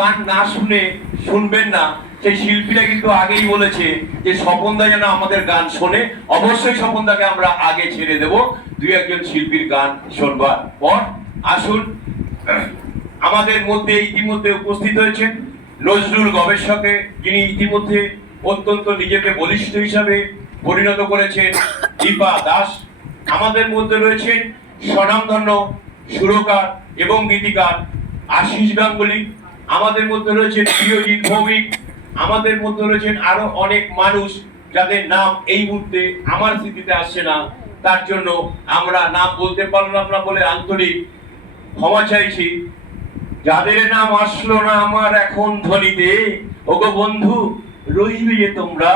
গান না শুনে শুনবেন না, সেই শিল্পীরা কিন্তু আগেই বলেছে যে স্বপনদা যেন আমাদের গান শোনে। অবশ্যই স্বপনদাকে আমরা আগে ছেড়ে দেব। দুই একজন শিল্পীর গান শোনবার পর আসুন। আমাদের মধ্যে ইতিমধ্যে উপস্থিত হয়েছেন নজরুল গবেষকে, যিনি ইতিমধ্যে অত্যন্ত নিজেকে বলিষ্ঠ হিসাবে পরিণত করেছেন, দীপা দাস। আমাদের মধ্যে রয়েছেন স্বনামধন্য সুরকার এবং গীতিকার আশিস গাঙ্গুলি। আমাদের মধ্যে রয়েছেন প্রিয়জিৎ ভৌমিক, আমাদের মধ্যে রয়েছেন আরও অনেক মানুষ যাদের নাম এই মুহূর্তে আমার স্মৃতিতে আসছে না। তার জন্য আমরা নাম বলতে পারলাম না বলে আন্তরিক ক্ষমা চাইছি। যাদের নাম আসলো না আমার এখন ধ্বনিতে, ওগো বন্ধু, রইবে যে তোমরা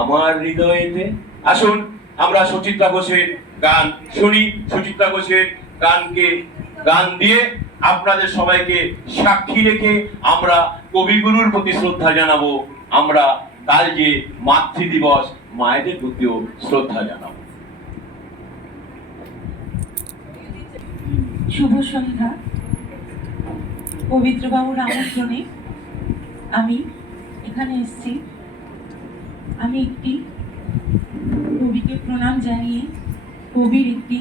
আমার হৃদয়েতে। আসুন, আমরা সুচিত্রা ঘোষের গান শুনি। সুচিত্রা ঘোষের গানকে গান দিয়ে আপনাদের সবাইকে সাক্ষী রেখে আমরা কবিগুরুর প্রতি শ্রদ্ধা জানাব। আমরা কাল যে মাতৃ দিবস, মায়েদের প্রতিও শ্রদ্ধা জানাব। শুভ সন্ধ্যা। পবিত্রবাবুর আমন্ত্রণে আমি এখানে এসেছি। আমি একটি কবিকে প্রণাম জানিয়ে কবির একটি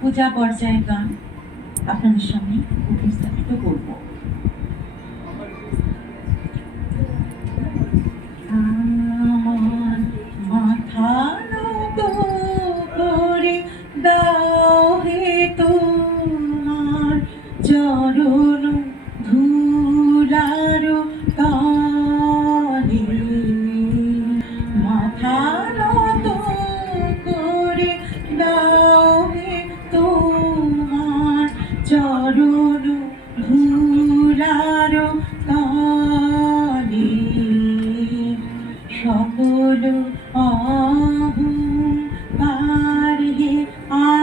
পূজা পর্যায়ের গান আপনাদের সামনে উপস্থাপিত করব। মাথা দাও হে তোমার চরণ চরণ ধুলার তলে সকল অহংকার পারে আমার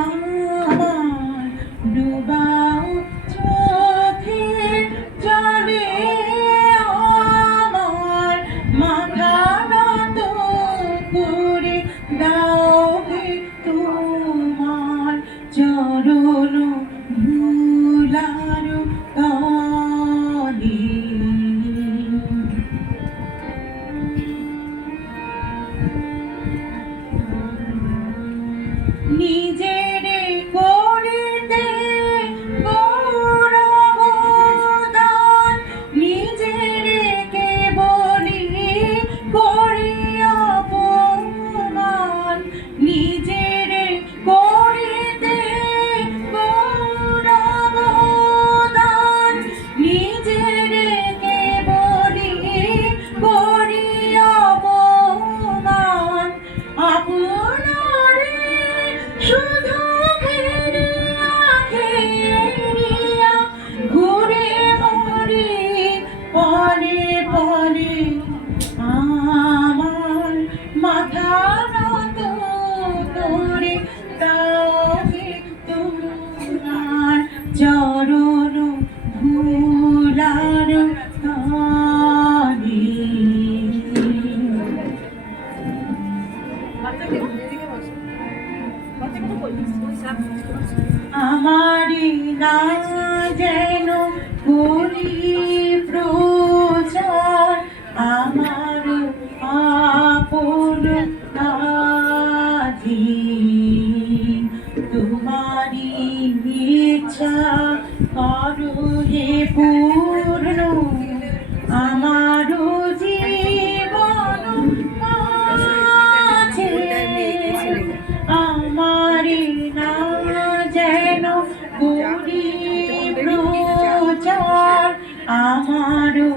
আমারি না যেন করি প্রচার আমার আপন কাজে তোমারি ইচ্ছা করো হে পূর্ণ আমারও আমারও